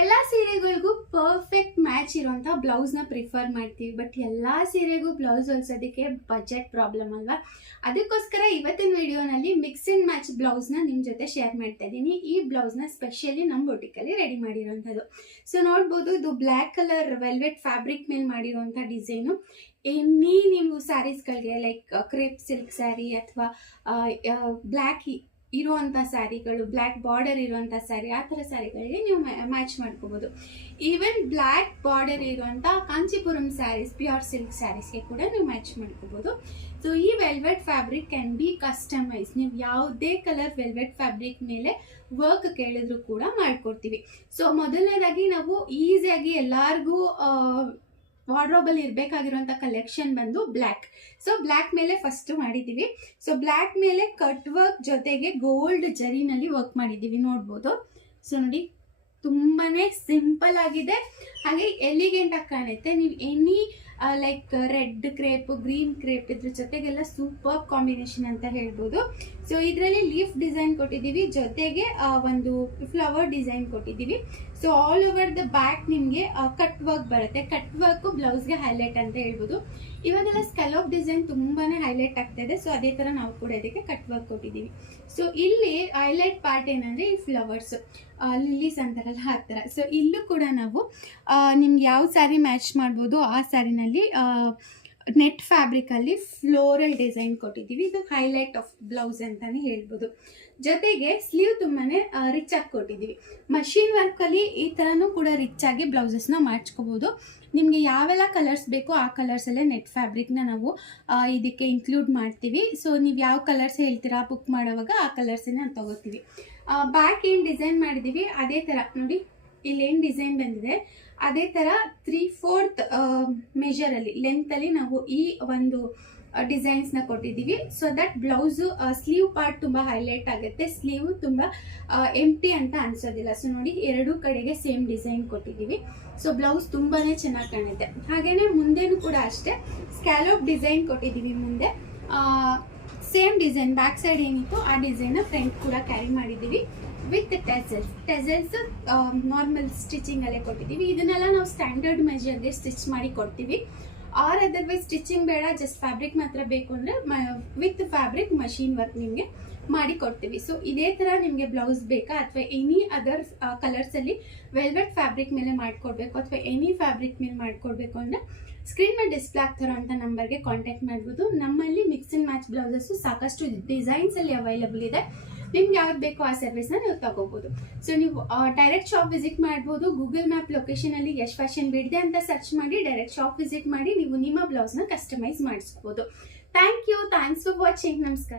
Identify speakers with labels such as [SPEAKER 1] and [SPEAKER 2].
[SPEAKER 1] ಎಲ್ಲ ಸೀರೆಗಳಿಗೂ perfect match ಇರುವಂಥ ಬ್ಲೌಸ್ನ prefer ಮಾಡ್ತೀವಿ. ಬಟ್ ಎಲ್ಲ ಸೀರೆಗೂ ಬ್ಲೌಸ್ ಹೊಲ್ಸೋದಕ್ಕೆ ಬಜೆಟ್ ಪ್ರಾಬ್ಲಮ್ ಅಲ್ವಾ? ಅದಕ್ಕೋಸ್ಕರ ಇವತ್ತಿನ ವಿಡಿಯೋನಲ್ಲಿ ಮಿಕ್ಸ್ ಆ್ಯಂಡ್ ಮ್ಯಾಚ್ ಬ್ಲೌಸ್ನ ನಿಮ್ಮ ಜೊತೆ ಶೇರ್ ಮಾಡ್ತಾ ಇದ್ದೀನಿ. ಈ ಬ್ಲೌಸ್ನ ಸ್ಪೆಷಲಿ ನಮ್ಮ ಬೊಟಿಕಲ್ಲಿ ರೆಡಿ ಮಾಡಿರೋಂಥದ್ದು. ಸೊ ನೋಡ್ಬೋದು, ಇದು ಬ್ಲ್ಯಾಕ್ ಕಲರ್ ವೆಲ್ವೆಟ್ ಫ್ಯಾಬ್ರಿಕ್ ಮೇಲೆ ಮಾಡಿರೋಂಥ ಡಿಸೈನು ಎನಿ ನೀವು ಸ್ಯಾರೀಸ್ಗಳಿಗೆ ಲೈಕ್ ಕ್ರೇಪ್ ಸಿಲ್ಕ್ ಸ್ಯಾರಿ ಅಥವಾ ಬ್ಲ್ಯಾಕ್ ಇರುವಂಥ ಸ್ಯಾರಿಗಳು ಬ್ಲ್ಯಾಕ್ ಬಾರ್ಡರ್ ಇರುವಂಥ ಸ್ಯಾರಿ, ಆ ಥರ ಸ್ಯಾರಿಗಳಿಗೆ ನೀವು ಮ್ಯಾಚ್ ಮಾಡ್ಕೋಬೋದು. ಈವನ್ ಬ್ಲ್ಯಾಕ್ ಬಾರ್ಡರ್ ಇರುವಂಥ ಕಾಂಚಿಪುರಂ ಸ್ಯಾರೀಸ್ ಪ್ಯೂರ್ ಸಿಲ್ಕ್ ಸ್ಯಾರೀಸ್ಗೆ ಕೂಡ ನೀವು ಮ್ಯಾಚ್ ಮಾಡ್ಕೋಬೋದು. ಸೊ ಈ velvet fabric can be customise ನೀವು ಯಾವುದೇ ಕಲರ್ ವೆಲ್ವೆಟ್ ಫ್ಯಾಬ್ರಿಕ್ ಮೇಲೆ ವರ್ಕ್ ಕೇಳಿದ್ರು ಕೂಡ ಮಾಡ್ಕೊಡ್ತೀವಿ. ಸೊ ಮೊದಲನೇದಾಗಿ ನಾವು ಈಸಿಯಾಗಿ ಎಲ್ಲರಿಗೂ ವಾರ್ಡ್ರೋಬಲ್ಲಿ ಇರಬೇಕಾಗಿರುವಂಥ ಕಲೆಕ್ಷನ್ ಬಂದು ಬ್ಲ್ಯಾಕ್ ಸೊ ಬ್ಲ್ಯಾಕ್ ಮೇಲೆ ಫಸ್ಟ್ ಮಾಡಿದ್ದೀವಿ ಸೊ ಬ್ಲ್ಯಾಕ್ ಮೇಲೆ ಕಟ್ ವರ್ಕ್ ಜೊತೆಗೆ ಗೋಲ್ಡ್ ಜರಿನಲ್ಲಿ ವರ್ಕ್ ಮಾಡಿದ್ದೀವಿ ನೋಡ್ಬೋದು. ಸೊ ನೋಡಿ ತುಂಬಾ ಸಿಂಪಲ್ ಆಗಿದೆ. ಹಾಗೆ ಎಲಿಗೆಂಟಾಗಿ ಕಾಣುತ್ತೆ. ನೀವು any like red crepe green crepe ಇದ್ರ ಜೊತೆಗೆಲ್ಲ ಸೂಪರ್ ಕಾಂಬಿನೇಷನ್ ಅಂತ ಹೇಳ್ಬೋದು. ಸೊ ಇದರಲ್ಲಿ ಲೀಫ್ ಡಿಸೈನ್ ಕೊಟ್ಟಿದ್ದೀವಿ. ಜೊತೆಗೆ ಒಂದು ಫ್ಲವರ್ ಡಿಸೈನ್ ಕೊಟ್ಟಿದ್ದೀವಿ. So all over the back ನಿಮಗೆ ಕಟ್ ವರ್ಕ್ ಬರುತ್ತೆ. ಕಟ್ ವರ್ಕು ಬ್ಲೌಸ್ಗೆ ಹೈಲೈಟ್ ಅಂತ ಹೇಳ್ಬೋದು. ಇವಾಗೆಲ್ಲ ಸ್ಕಲೋಪ್ ಡಿಸೈನ್ ತುಂಬಾ ಹೈಲೈಟ್ ಆಗ್ತಾ ಇದೆ. ಸೊ ಅದೇ ಥರ ನಾವು ಕೂಡ ಇದಕ್ಕೆ ಕಟ್ ವರ್ಕ್ ಕೊಟ್ಟಿದ್ದೀವಿ. ಸೊ ಇಲ್ಲಿ ಹೈಲೈಟ್ ಪಾರ್ಟ್ ಏನಂದರೆ ಈ ಫ್ಲವರ್ಸ್ ಲಿಲ್ಲೀಸ್ ಅಂತಾರಲ್ಲ ಆ ಥರ ಸೊ ಇಲ್ಲೂ ಕೂಡ ನಾವು ನಿಮ್ಗೆ ಯಾವ ಸ್ಯಾರಿ ಮ್ಯಾಚ್ ಮಾಡ್ಬೋದು ಆ ಸ್ಯಾರಿನಲ್ಲಿ ನೆಟ್ ಫ್ಯಾಬ್ರಿಕಲ್ಲಿ ಫ್ಲೋರಲ್ ಡಿಸೈನ್ ಕೊಟ್ಟಿದ್ದೀವಿ. ಇದು ಹೈಲೈಟ್ ಆಫ್ ಬ್ಲೌಸ್ ಅಂತಲೇ ಹೇಳ್ಬೋದು. ಜೊತೆಗೆ ಸ್ಲೀವ್ ತುಂಬಾ ರಿಚ್ ಆಗಿ ಕೊಟ್ಟಿದ್ದೀವಿ. ಮಷಿನ್ ವರ್ಕಲ್ಲಿ ಈ ಥರನೂ ಕೂಡ ರಿಚ್ ಆಗಿ ಬ್ಲೌಸಸ್ನ ಮಾಡ್ಸ್ಕೊಬೋದು. ನಿಮಗೆ ಯಾವೆಲ್ಲ ಕಲರ್ಸ್ ಬೇಕೋ ಆ ಕಲರ್ಸಲ್ಲೇ ನೆಟ್ ಫ್ಯಾಬ್ರಿಕ್ನ ನಾವು ಇದಕ್ಕೆ ಇನ್ಕ್ಲೂಡ್ ಮಾಡ್ತೀವಿ. ಸೊ ನೀವು ಯಾವ ಕಲರ್ಸ್ ಹೇಳ್ತೀರಾ ಬುಕ್ ಮಾಡೋವಾಗ ಆ ಕಲರ್ಸನ್ನ ನಾವು ತಗೋತೀವಿ. ಬ್ಯಾಕ್ ಏನು ಡಿಸೈನ್ ಮಾಡಿದ್ದೀವಿ ಅದೇ ಥರ ನೋಡಿ ಇಲ್ಲಿ ಏನು ಡಿಸೈನ್ ಬಂದಿದೆ. ಅದೇ ಥರ ತ್ರೀ ಫೋರ್ತ್ ಮೆಷರಲ್ಲಿ ಲೆಂತಲ್ಲಿ ನಾವು ಈ ಒಂದು ಡಿಸೈನ್ಸ್ನ ಕೊಟ್ಟಿದ್ದೀವಿ so that blouse sleeve part ತುಂಬ ಹೈಲೈಟ್ ಆಗುತ್ತೆ. ಸ್ಲೀವ್ ತುಂಬ ಎಂಟಿ ಅಂತ ಅನಿಸೋದಿಲ್ಲ. ಸೊ ನೋಡಿ, ಎರಡೂ ಕಡೆಗೆ ಸೇಮ್ ಡಿಸೈನ್ ಕೊಟ್ಟಿದ್ದೀವಿ ಸೊ ಬ್ಲೌಸ್ ತುಂಬಾ ಚೆನ್ನಾಗಿ ಕಾಣುತ್ತೆ. ಹಾಗೆಯೇ ಮುಂದೆನೂ ಕೂಡ ಅಷ್ಟೇ. ಸ್ಕ್ಯಾಲೋಪ್ ಡಿಸೈನ್ ಕೊಟ್ಟಿದ್ದೀವಿ ಮುಂದೆ. ಸೇಮ್ ಡಿಸೈನ್ ಬ್ಯಾಕ್ ಸೈಡ್ ಏನಿತ್ತು ಆ ಡಿಸೈನ್ ಫ್ರಂಟ್ ಕೂಡ ಕ್ಯಾರಿ ಮಾಡಿದ್ದೀವಿ ವಿತ್ ಟೆಸಲ್ಸ್ ಟೆಸಲ್ಸ್ ನಾರ್ಮಲ್ ಸ್ಟಿಚಿಂಗಲ್ಲೇ ಕೊಟ್ಟಿದ್ದೀವಿ. ಇದನ್ನೆಲ್ಲ ನಾವು ಸ್ಟ್ಯಾಂಡರ್ಡ್ ಮೆಜರ್ಗೆ ಸ್ಟಿಚ್ ಮಾಡಿ ಕೊಡ್ತೀವಿ. ಆರ್ ಅದರ್ವೈಸ್ ಸ್ಟಿಚಿಂಗ್ ಬೇಡ ಜಸ್ಟ್ ಫ್ಯಾಬ್ರಿಕ್ ಮಾತ್ರ ಬೇಕು ಅಂದರೆ ವಿತ್ ಫ್ಯಾಬ್ರಿಕ್ ಮಷೀನ್ ವರ್ಕ್ ನಿಮಗೆ ಮಾಡಿ ಕೊಡ್ತೀವಿ. ಸೊ ಇದೇ ಥರ ನಿಮಗೆ ಬ್ಲೌಸ್ ಬೇಕಾ ಅಥವಾ ಎನಿ ಅದರ್ ಕಲರ್ಸಲ್ಲಿ ವೆಲ್ವೆಟ್ ಫ್ಯಾಬ್ರಿಕ್ ಮೇಲೆ ಮಾಡಿಕೊಡ್ಬೇಕು ಅಥವಾ ಎನಿ ಫ್ಯಾಬ್ರಿಕ್ ಮೇಲೆ ಮಾಡಿಕೊಡ್ಬೇಕು ಅಂದರೆ ಸ್ಕ್ರೀನ್ ಮೇಲೆ ಡಿಸ್ಪ್ಲೇ ಆಗ್ತಾರೋ ಅಂತ ನಂಬರ್ಗೆ ಕಾಂಟ್ಯಾಕ್ಟ್ ಮಾಡ್ಬೋದು. ನಮ್ಮಲ್ಲಿ ಮಿಕ್ಸ್ ಆ್ಯಂಡ್ ಮ್ಯಾಚ್ ಬ್ಲೌಸಸ್ಸು ಸಾಕಷ್ಟು ಡಿಸೈನ್ಸಲ್ಲಿ ಅವೈಲಬಲ್ ಇದೆ. ನಿಮ್ಗೆ ಯಾವ್ದು ಬೇಕೋ ಆ ಸರ್ವಿಸ್ನ ನೀವು ತಗೋಬೋದು. ಸೊ ನೀವು ಡೈರೆಕ್ಟ್ ಶಾಪ್ ವಿಸಿಟ್ ಮಾಡ್ಬೋದು. ಗೂಗಲ್ ಮ್ಯಾಪ್ ಲೊಕೇಶನಲ್ಲಿ ಯಶ್ ಫ್ಯಾಷನ್ ಬಿಡದೆ ಅಂತ ಸರ್ಚ್ ಮಾಡಿ ಡೈರೆಕ್ಟ್ ಶಾಪ್ ವಿಸಿಟ್ ಮಾಡಿ ನೀವು ನಿಮ್ಮ ಬ್ಲೌಸ್ನ ಕಸ್ಟಮೈಸ್ ಮಾಡಿಸ್ಬೋದು. Thank you thanks for watching ನಮಸ್ಕಾರ.